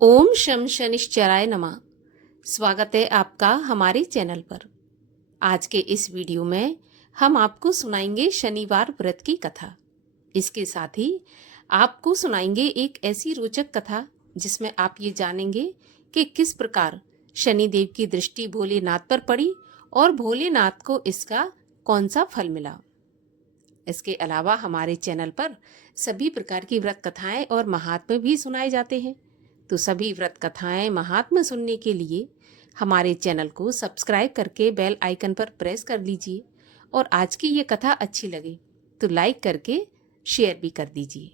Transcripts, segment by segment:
ओम शम शनिश्चराय नमः। स्वागत है आपका हमारे चैनल पर। आज के इस वीडियो में हम आपको सुनाएंगे शनिवार व्रत की कथा। इसके साथ ही आपको सुनाएंगे एक ऐसी रोचक कथा जिसमें आप ये जानेंगे कि किस प्रकार शनिदेव की दृष्टि भोलेनाथ पर पड़ी और भोलेनाथ को इसका कौन सा फल मिला। इसके अलावा हमारे चैनल पर सभी प्रकार की व्रत कथाएं और महात्म्य भी सुनाए जाते हैं। तो सभी व्रत कथाएं महात्म्य सुनने के लिए हमारे चैनल को सब्सक्राइब करके बेल आइकन पर प्रेस कर लीजिए और आज की ये कथा अच्छी लगे तो लाइक करके शेयर भी कर दीजिए।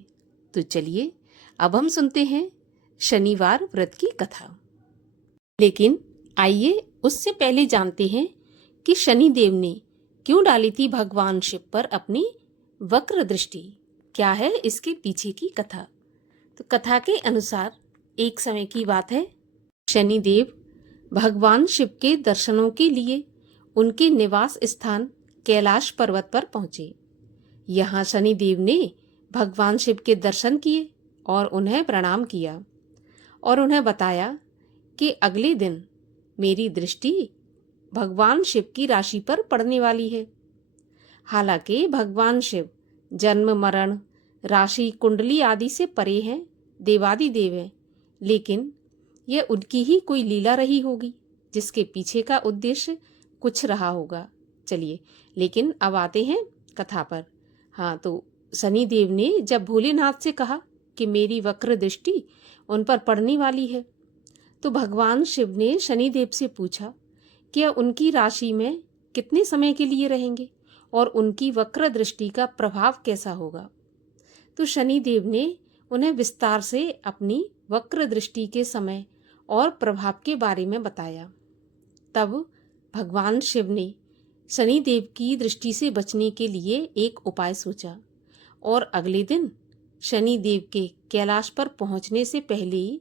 तो चलिए अब हम सुनते हैं शनिवार व्रत की कथा। लेकिन आइए उससे पहले जानते हैं कि शनिदेव ने क्यों डाली थी भगवान शिव पर अपनी वक्र दृष्टि। क्या है इसके पीछे की कथा। तो कथा के अनुसार एक समय की बात है, शनिदेव भगवान शिव के दर्शनों के लिए उनके निवास स्थान कैलाश पर्वत पर पहुंचे। यहाँ शनिदेव ने भगवान शिव के दर्शन किए और उन्हें प्रणाम किया और उन्हें बताया कि अगले दिन मेरी दृष्टि भगवान शिव की राशि पर पड़ने वाली है। हालांकि भगवान शिव जन्म मरण राशि कुंडली आदि से परे हैं, देवादिदेव हैं, लेकिन यह उनकी ही कोई लीला रही होगी जिसके पीछे का उद्देश्य कुछ रहा होगा। चलिए लेकिन अब आते हैं कथा पर। हाँ, तो शनिदेव ने जब भोलेनाथ से कहा कि मेरी वक्र दृष्टि उन पर पड़ने वाली है, तो भगवान शिव ने शनिदेव से पूछा कि उनकी राशि में कितने समय के लिए रहेंगे और उनकी वक्र दृष्टि का प्रभाव कैसा होगा। तो शनिदेव ने उन्हें विस्तार से अपनी वक्र दृष्टि के समय और प्रभाव के बारे में बताया। तब भगवान शिव ने शनिदेव की दृष्टि से बचने के लिए एक उपाय सोचा और अगले दिन शनिदेव के कैलाश पर पहुंचने से पहले ही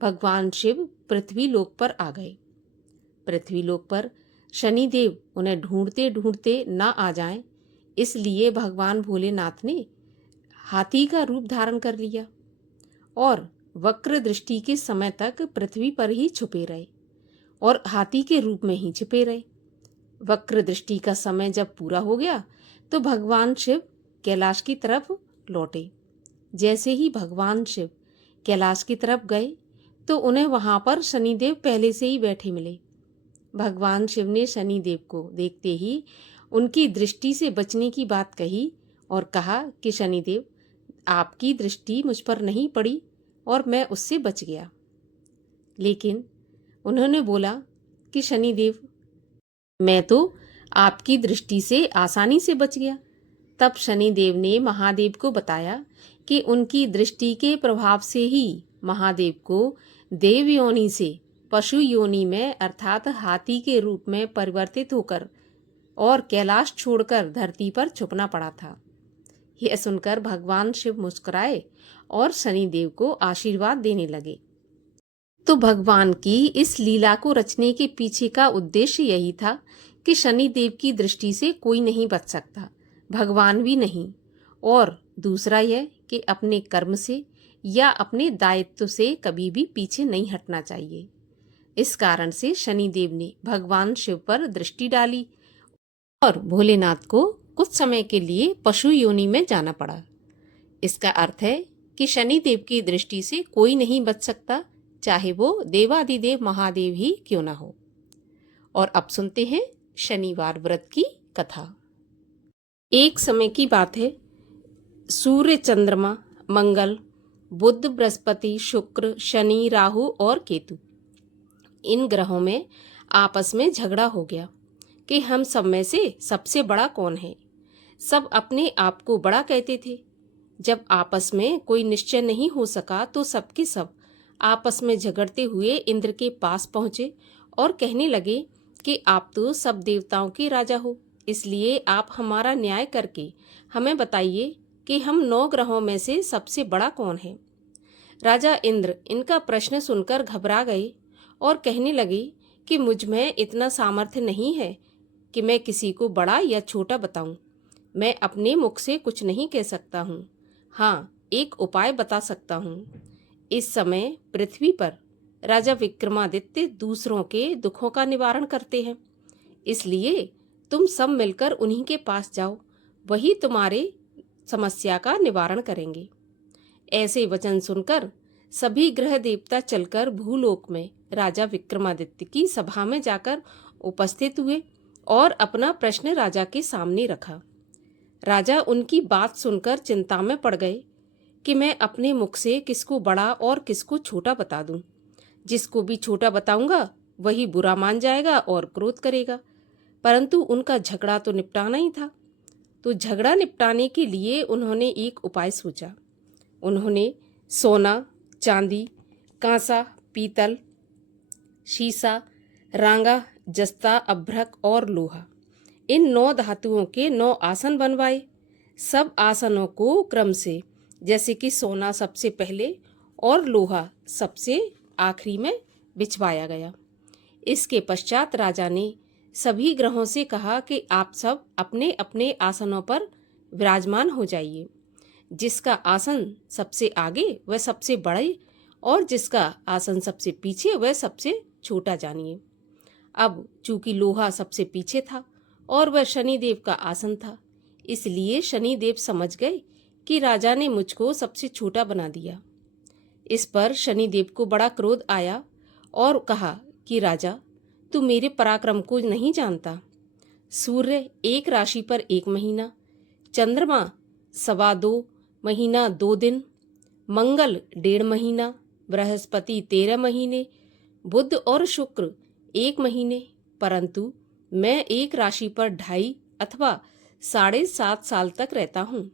भगवान शिव पृथ्वी लोक पर आ गए। पृथ्वी लोक पर शनिदेव उन्हें ढूंढते ढूंढते न आ जाएं, इसलिए भगवान भोलेनाथ ने हाथी का रूप धारण कर लिया और वक्र दृष्टि के समय तक पृथ्वी पर ही छुपे रहे और हाथी के रूप में ही छुपे रहे। वक्र दृष्टि का समय जब पूरा हो गया तो भगवान शिव कैलाश की तरफ लौटे। जैसे ही भगवान शिव कैलाश की तरफ गए तो उन्हें वहां पर शनिदेव पहले से ही बैठे मिले। भगवान शिव ने शनिदेव को देखते ही उनकी दृष्टि से बचने की बात कही और कहा कि शनिदेव, आपकी दृष्टि मुझ पर नहीं पड़ी और मैं उससे बच गया। लेकिन उन्होंने बोला कि शनिदेव, मैं तो आपकी दृष्टि से आसानी से बच गया। तब शनिदेव ने महादेव को बताया कि उनकी दृष्टि के प्रभाव से ही महादेव को देव योनि से पशु योनि में अर्थात हाथी के रूप में परिवर्तित होकर और कैलाश छोड़कर धरती पर छुपना पड़ा था। यह सुनकर भगवान शिव मुस्कुराए और शनिदेव को आशीर्वाद देने लगे। तो भगवान की इस लीला को रचने के पीछे का उद्देश्य यही था कि शनिदेव की दृष्टि से कोई नहीं बच सकता, भगवान भी नहीं। और दूसरा यह कि अपने कर्म से या अपने दायित्व से कभी भी पीछे नहीं हटना चाहिए। इस कारण से शनिदेव ने भगवान शिव पर दृष्टि डाली और भोलेनाथ को कुछ समय के लिए पशु योनि में जाना पड़ा। इसका अर्थ है कि शनिदेव की दृष्टि से कोई नहीं बच सकता, चाहे वो देवादिदेव महादेव ही क्यों ना हो। और अब सुनते हैं शनिवार व्रत की कथा। एक समय की बात है, सूर्य, चंद्रमा, मंगल, बुध, बृहस्पति, शुक्र, शनि, राहु और केतु, इन ग्रहों में आपस में झगड़ा हो गया कि हम सब में से सबसे बड़ा कौन है। सब अपने आप को बड़ा कहते थे। जब आपस में कोई निश्चय नहीं हो सका तो सबके सब आपस में झगड़ते हुए इंद्र के पास पहुंचे और कहने लगे कि आप तो सब देवताओं के राजा हो, इसलिए आप हमारा न्याय करके हमें बताइए कि हम 9 ग्रहों में से सबसे बड़ा कौन है। राजा इंद्र इनका प्रश्न सुनकर घबरा गए और कहने लगे कि मुझ में इतना सामर्थ्य नहीं है कि मैं किसी को बड़ा या छोटा बताऊं। मैं अपने मुख से कुछ नहीं कह सकता हूँ। हाँ, एक उपाय बता सकता हूँ। इस समय पृथ्वी पर राजा विक्रमादित्य दूसरों के दुखों का निवारण करते हैं, इसलिए तुम सब मिलकर उन्हीं के पास जाओ, वही तुम्हारे समस्या का निवारण करेंगे। ऐसे वचन सुनकर सभी ग्रह देवता चलकर भूलोक में राजा विक्रमादित्य की सभा में जाकर उपस्थित हुए और अपना प्रश्न राजा के सामने रखा। राजा उनकी बात सुनकर चिंता में पड़ गए कि मैं अपने मुख से किसको बड़ा और किसको छोटा बता दूं। जिसको भी छोटा बताऊंगा वही बुरा मान जाएगा और क्रोध करेगा, परंतु उनका झगड़ा तो निपटाना ही था। तो झगड़ा निपटाने के लिए उन्होंने एक उपाय सोचा। उन्होंने सोना, चांदी, कांसा, पीतल, शीशा, रांगा, जस्ता, अभ्रक और लोहा, इन 9 धातुओं के 9 आसन बनवाए। सब आसनों को क्रम से, जैसे कि सोना सबसे पहले और लोहा सबसे आखिरी में बिछवाया गया। इसके पश्चात राजा ने सभी ग्रहों से कहा कि आप सब अपने अपने आसनों पर विराजमान हो जाइए। जिसका आसन सबसे आगे वह सबसे बड़े और जिसका आसन सबसे पीछे वह सबसे छोटा जानिए। अब चूंकि लोहा सबसे पीछे था और वह शनिदेव का आसन था, इसलिए शनिदेव समझ गए कि राजा ने मुझको सबसे छोटा बना दिया। इस पर शनिदेव को बड़ा क्रोध आया और कहा कि राजा, तू मेरे पराक्रम को नहीं जानता। सूर्य एक राशि पर 1 महीना, चंद्रमा 2.25 महीना 2 दिन, मंगल 1.5 महीना, बृहस्पति 13 महीने, बुध और शुक्र 1 महीने, परंतु मैं एक राशि पर 2.5 अथवा 7.5 साल तक रहता हूँ।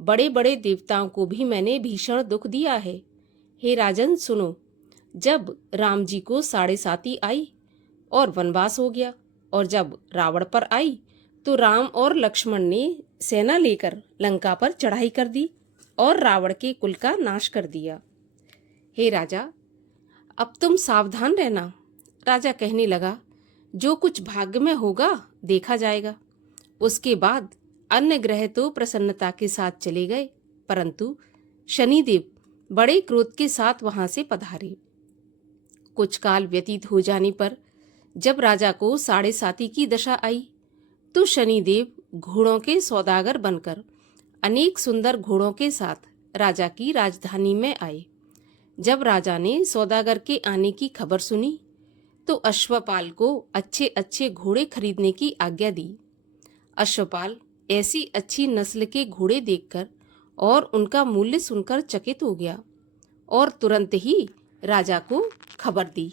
बड़े बड़े देवताओं को भी मैंने भीषण दुख दिया है। हे राजन सुनो, जब राम जी को 7.5 आई और वनवास हो गया, और जब रावण पर आई तो राम और लक्ष्मण ने सेना लेकर लंका पर चढ़ाई कर दी और रावण के कुल का नाश कर दिया। हे राजा, अब तुम सावधान रहना। राजा कहने लगा, जो कुछ भाग्य में होगा देखा जाएगा। उसके बाद अन्य ग्रह तो प्रसन्नता के साथ चले गए, परंतु शनिदेव बड़े क्रोध के साथ वहां से पधारे। कुछ काल व्यतीत हो जाने पर जब राजा को 7.5 की दशा आई तो शनिदेव घोड़ों के सौदागर बनकर अनेक सुंदर घोड़ों के साथ राजा की राजधानी में आए। जब राजा ने सौदागर के आने की खबर सुनी तो अश्वपाल को अच्छे अच्छे घोड़े खरीदने की आज्ञा दी। अश्वपाल ऐसी अच्छी नस्ल के घोड़े देखकर और उनका मूल्य सुनकर चकित हो गया और तुरंत ही राजा को खबर दी।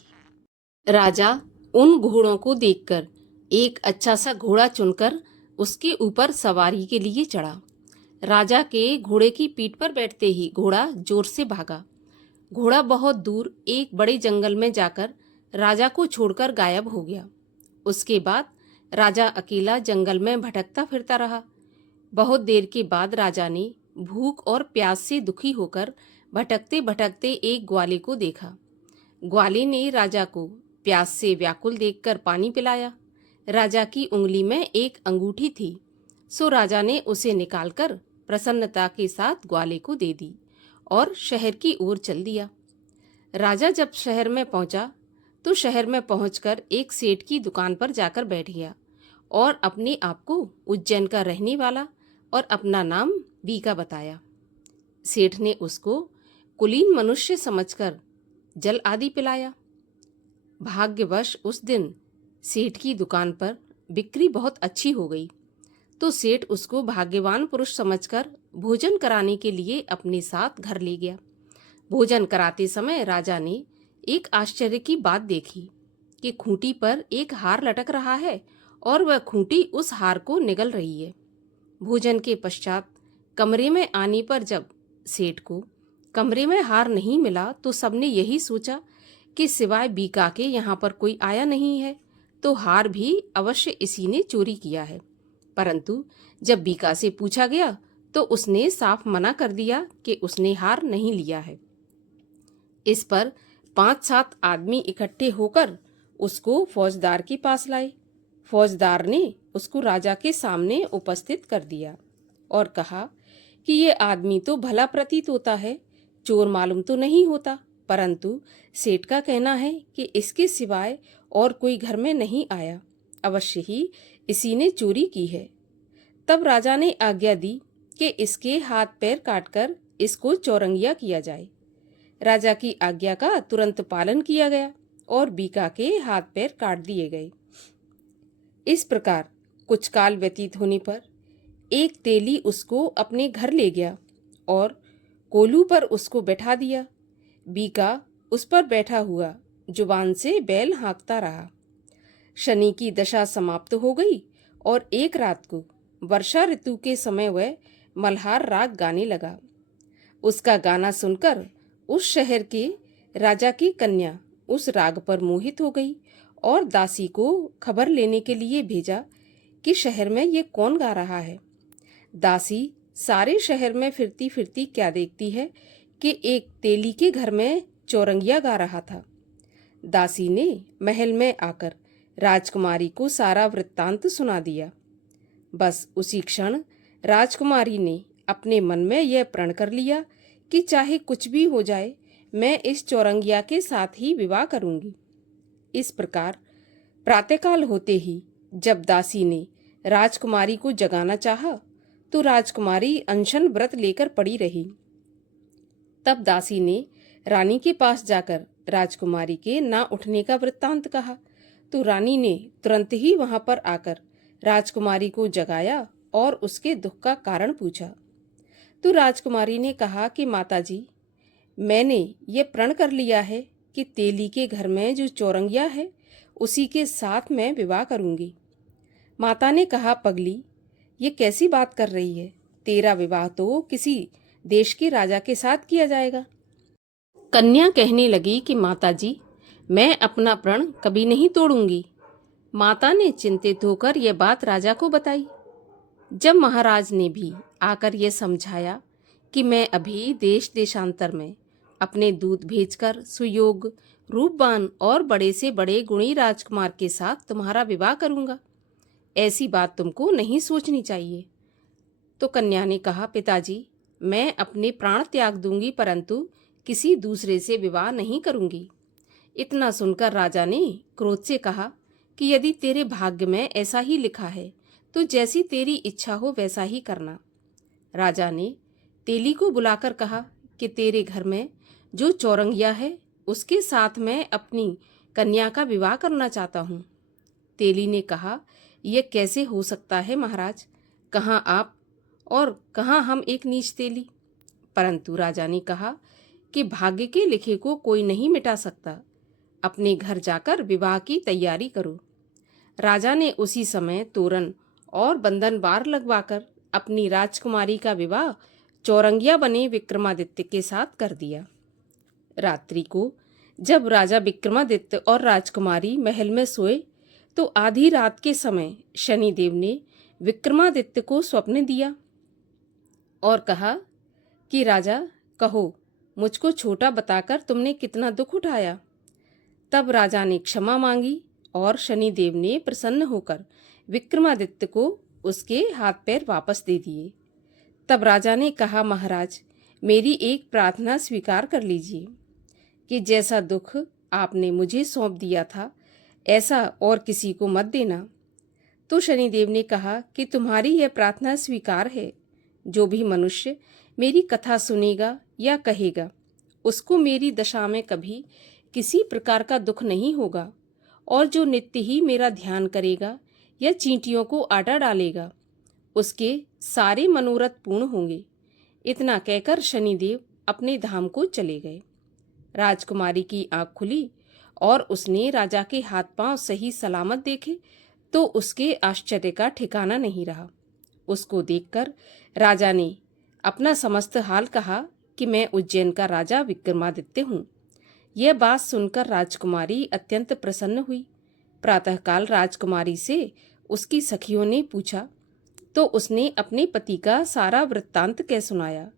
राजा उन घोड़ों को देखकर एक अच्छा सा घोड़ा चुनकर उसके ऊपर सवारी के लिए चढ़ा। राजा के घोड़े की पीठ पर बैठते ही घोड़ा जोर से भागा। घोड़ा बहुत दूर एक बड़े जंगल में जाकर राजा को छोड़कर गायब हो गया। उसके बाद राजा अकेला जंगल में भटकता फिरता रहा। बहुत देर के बाद राजा ने भूख और प्यास से दुखी होकर भटकते भटकते एक ग्वाले को देखा। ग्वाले ने राजा को प्यास से व्याकुल देखकर पानी पिलाया। राजा की उंगली में एक अंगूठी थी, सो राजा ने उसे निकालकर प्रसन्नता के साथ ग्वाले को दे दी और शहर की ओर चल दिया। राजा जब शहर में पहुंचा तो शहर में पहुंचकर एक सेठ की दुकान पर जाकर बैठ गया और अपने आप को उज्जैन का रहने वाला और अपना नाम बीका बताया। सेठ ने उसको कुलीन मनुष्य समझकर जल आदि पिलाया। भाग्यवश उस दिन सेठ की दुकान पर बिक्री बहुत अच्छी हो गई, तो सेठ उसको भाग्यवान पुरुष समझकर भोजन कराने के लिए अपने साथ घर ले गया। भोजन कराते समय राजा ने एक आश्चर्य की बात देखी कि खूंटी पर एक हार लटक रहा है और वह खूंटी उस हार को निगल रही है। भोजन के पश्चात कमरे में आने पर जब सेठ को कमरे में हार नहीं मिला तो सबने यही सोचा कि सिवाय बीका के यहाँ पर कोई आया नहीं है, तो हार भी अवश्य इसी ने चोरी किया है। परंतु जब बीका से पूछा गया तो उसने साफ मना कर दिया कि उसने हार नहीं लिया है। इस पर 5-7 आदमी इकट्ठे होकर उसको फौजदार के पास लाए। फौजदार ने उसको राजा के सामने उपस्थित कर दिया और कहा कि ये आदमी तो भला प्रतीत होता है, चोर मालूम तो नहीं होता, परंतु सेठ का कहना है कि इसके सिवाय और कोई घर में नहीं आया, अवश्य ही इसी ने चोरी की है। तब राजा ने आज्ञा दी कि इसके हाथ पैर काटकर इसको चौरंगिया किया जाए। राजा की आज्ञा का तुरंत पालन किया गया और बीका के हाथ पैर काट दिए गए। इस प्रकार कुछ काल व्यतीत होने पर एक तेली उसको अपने घर ले गया और कोलू पर उसको बैठा दिया। बीका उस पर बैठा हुआ जुबान से बैल हाँकता रहा। शनि की दशा समाप्त हो गई और एक रात को वर्षा ऋतु के समय वह मल्हार राग गाने लगा। उसका गाना सुनकर उस शहर के राजा की कन्या उस राग पर मोहित हो गई और दासी को खबर लेने के लिए भेजा कि शहर में ये कौन गा रहा है। दासी सारे शहर में फिरती फिरती क्या देखती है कि एक तेली के घर में चौरंगिया गा रहा था। दासी ने महल में आकर राजकुमारी को सारा वृत्तांत सुना दिया। बस उसी क्षण राजकुमारी ने अपने मन में यह प्रण कर लिया कि चाहे कुछ भी हो जाए, मैं इस चौरंगिया के साथ ही विवाह करूंगी। इस प्रकार प्रातःकाल होते ही जब दासी ने राजकुमारी को जगाना चाहा, तो राजकुमारी अनशन व्रत लेकर पड़ी रही। तब दासी ने रानी के पास जाकर राजकुमारी के ना उठने का वृत्तांत कहा, तो रानी ने तुरंत ही वहां पर आकर राजकुमारी को जगाया और उसके दुख का कारण पूछा। तो राजकुमारी ने कहा कि माताजी, मैंने ये प्रण कर लिया है कि तेली के घर में जो चौरंगिया है उसी के साथ मैं विवाह करूंगी। माता ने कहा, पगली, ये कैसी बात कर रही है? तेरा विवाह तो किसी देश के राजा के साथ किया जाएगा। कन्या कहने लगी कि माताजी, मैं अपना प्रण कभी नहीं तोड़ूंगी। माता ने चिंतित होकर यह बात राजा को बताई। जब महाराज ने भी आकर यह समझाया कि मैं अभी देश देशांतर में अपने दूत भेजकर सुयोग, रूपवान और बड़े से बड़े गुणी राजकुमार के साथ तुम्हारा विवाह करूंगा, ऐसी बात तुमको नहीं सोचनी चाहिए। तो कन्या ने कहा, पिताजी, मैं अपने प्राण त्याग दूंगी, परंतु किसी दूसरे से विवाह नहीं करूंगी। इतना सुनकर राजा ने क्रोध से कहा कि यदि तेरे भाग्य में ऐसा ही लिखा है तो जैसी तेरी इच्छा हो वैसा ही करना। राजा ने तेली को बुलाकर कहा कि तेरे घर में जो चौरंगिया है उसके साथ मैं अपनी कन्या का विवाह करना चाहता हूँ। तेली ने कहा, यह कैसे हो सकता है महाराज? कहाँ आप और कहाँ हम एक नीच तेली? परंतु राजा ने कहा कि भाग्य के लिखे को कोई नहीं मिटा सकता। अपने घर जाकर विवाह की तैयारी करो। राजा ने उसी समय तोरण और बंधनवार लगवाकर अपनी राजकुमारी का विवाह चौरंगिया बने विक्रमादित्य के साथ कर दिया। रात्रि को जब राजा विक्रमादित्य और राजकुमारी महल में सोए, तो आधी रात के समय शनिदेव ने विक्रमादित्य को स्वप्न दिया और कहा कि राजा, कहो, मुझको छोटा बताकर तुमने कितना दुख उठाया। तब राजा ने क्षमा मांगी और शनिदेव ने प्रसन्न होकर विक्रमादित्य को उसके हाथ पैर वापस दे दिए। तब राजा ने कहा, महाराज, मेरी एक प्रार्थना स्वीकार कर लीजिए कि जैसा दुख आपने मुझे सौंप दिया था ऐसा और किसी को मत देना। तो शनिदेव ने कहा कि तुम्हारी यह प्रार्थना स्वीकार है। जो भी मनुष्य मेरी कथा सुनेगा या कहेगा, उसको मेरी दशा में कभी किसी प्रकार का दुख नहीं होगा, और जो नित्य ही मेरा ध्यान करेगा या चींटियों को आटा डालेगा, उसके सारे मनोरथ पूर्ण होंगे। इतना कहकर शनिदेव अपने धाम को चले गए। राजकुमारी की आंख खुली और उसने राजा के हाथ पांव सही सलामत देखे तो उसके आश्चर्य का ठिकाना नहीं रहा। उसको देखकर राजा ने अपना समस्त हाल कहा कि मैं उज्जैन का राजा विक्रमादित्य हूँ। यह बात सुनकर राजकुमारी अत्यंत प्रसन्न हुई। प्रातःकाल राजकुमारी से उसकी सखियों ने पूछा तो उसने अपने पति का सारा वृत्तांत कह सुनाया।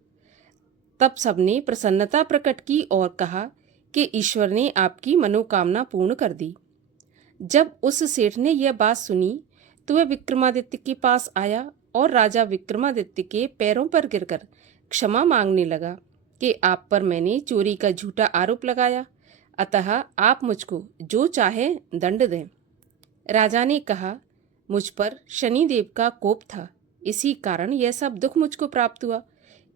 तब सबने प्रसन्नता प्रकट की और कहा कि ईश्वर ने आपकी मनोकामना पूर्ण कर दी। जब उस सेठ ने यह बात सुनी तो वह विक्रमादित्य के पास आया और राजा विक्रमादित्य के पैरों पर गिरकर क्षमा मांगने लगा कि आप पर मैंने चोरी का झूठा आरोप लगाया, अतः आप मुझको जो चाहे दंड दें। राजा ने कहा, मुझ पर शनिदेव का कोप था, इसी कारण यह सब दुख मुझको प्राप्त हुआ।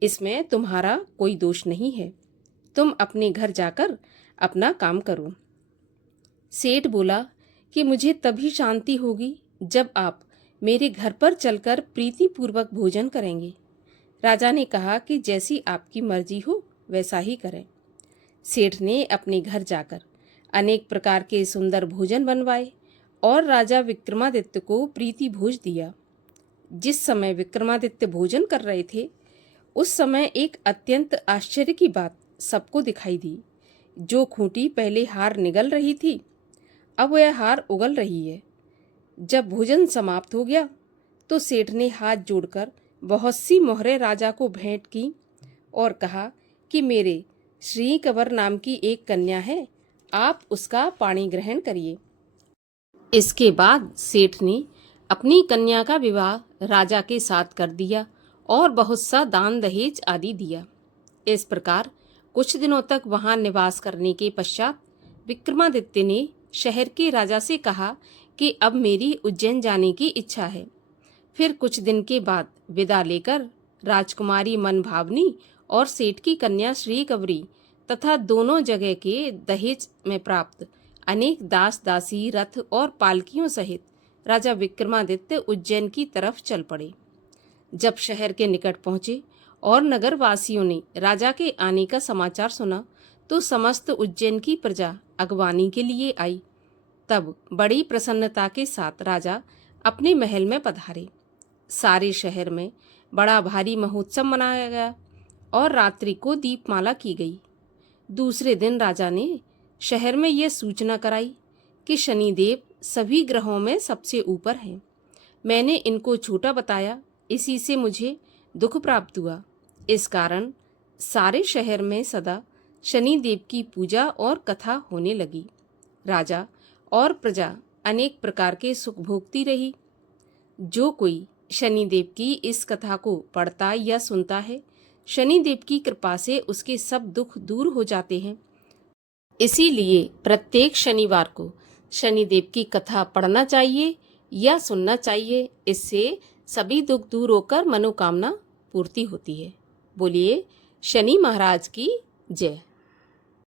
इसमें तुम्हारा कोई दोष नहीं है। तुम अपने घर जाकर अपना काम करो। सेठ बोला कि मुझे तभी शांति होगी जब आप मेरे घर पर चलकर प्रीतिपूर्वक भोजन करेंगे। राजा ने कहा कि जैसी आपकी मर्जी हो वैसा ही करें। सेठ ने अपने घर जाकर अनेक प्रकार के सुंदर भोजन बनवाए और राजा विक्रमादित्य को प्रीति भोज दिया। जिस समय विक्रमादित्य भोजन कर रहे थे, उस समय एक अत्यंत आश्चर्य की बात सबको दिखाई दी। जो खूंटी पहले हार निगल रही थी, अब वह हार उगल रही है। जब भोजन समाप्त हो गया तो सेठ ने हाथ जोड़कर बहुत सी मोहरें राजा को भेंट की और कहा कि मेरे श्री कंवर नाम की एक कन्या है, आप उसका पाणी ग्रहण करिए। इसके बाद सेठ ने अपनी कन्या का विवाह राजा के साथ कर दिया और बहुत सा दान दहेज आदि दिया। इस प्रकार कुछ दिनों तक वहां निवास करने के पश्चात विक्रमादित्य ने शहर के राजा से कहा कि अब मेरी उज्जैन जाने की इच्छा है। फिर कुछ दिन के बाद विदा लेकर राजकुमारी मनभावनी और सेठ की कन्या श्री कंवरी तथा दोनों जगह के दहेज में प्राप्त अनेक दास दासी रथ और पालकियों सहित राजा विक्रमादित्य उज्जैन की तरफ चल पड़े। जब शहर के निकट पहुंचे और नगर वासियों ने राजा के आने का समाचार सुना तो समस्त उज्जैन की प्रजा अगवानी के लिए आई। तब बड़ी प्रसन्नता के साथ राजा अपने महल में पधारे। सारे शहर में बड़ा भारी महोत्सव मनाया गया और रात्रि को दीपमाला की गई। दूसरे दिन राजा ने शहर में यह सूचना कराई कि शनिदेव सभी ग्रहों में सबसे ऊपर हैं। मैंने इनको छोटा बताया, इसी से मुझे दुख प्राप्त हुआ। इस कारण सारे शहर में सदा शनिदेव की पूजा और कथा होने लगी। राजा और प्रजा अनेक प्रकार के सुख भोगती रही। जो कोई शनिदेव की इस कथा को पढ़ता या सुनता है, शनिदेव की कृपा से उसके सब दुख दूर हो जाते हैं। इसीलिए प्रत्येक शनिवार को शनिदेव की कथा पढ़ना चाहिए या सुनना चाहिए। इससे सभी दुख दूर होकर मनोकामना पूर्ति होती है। बोलिए शनि महाराज की जय।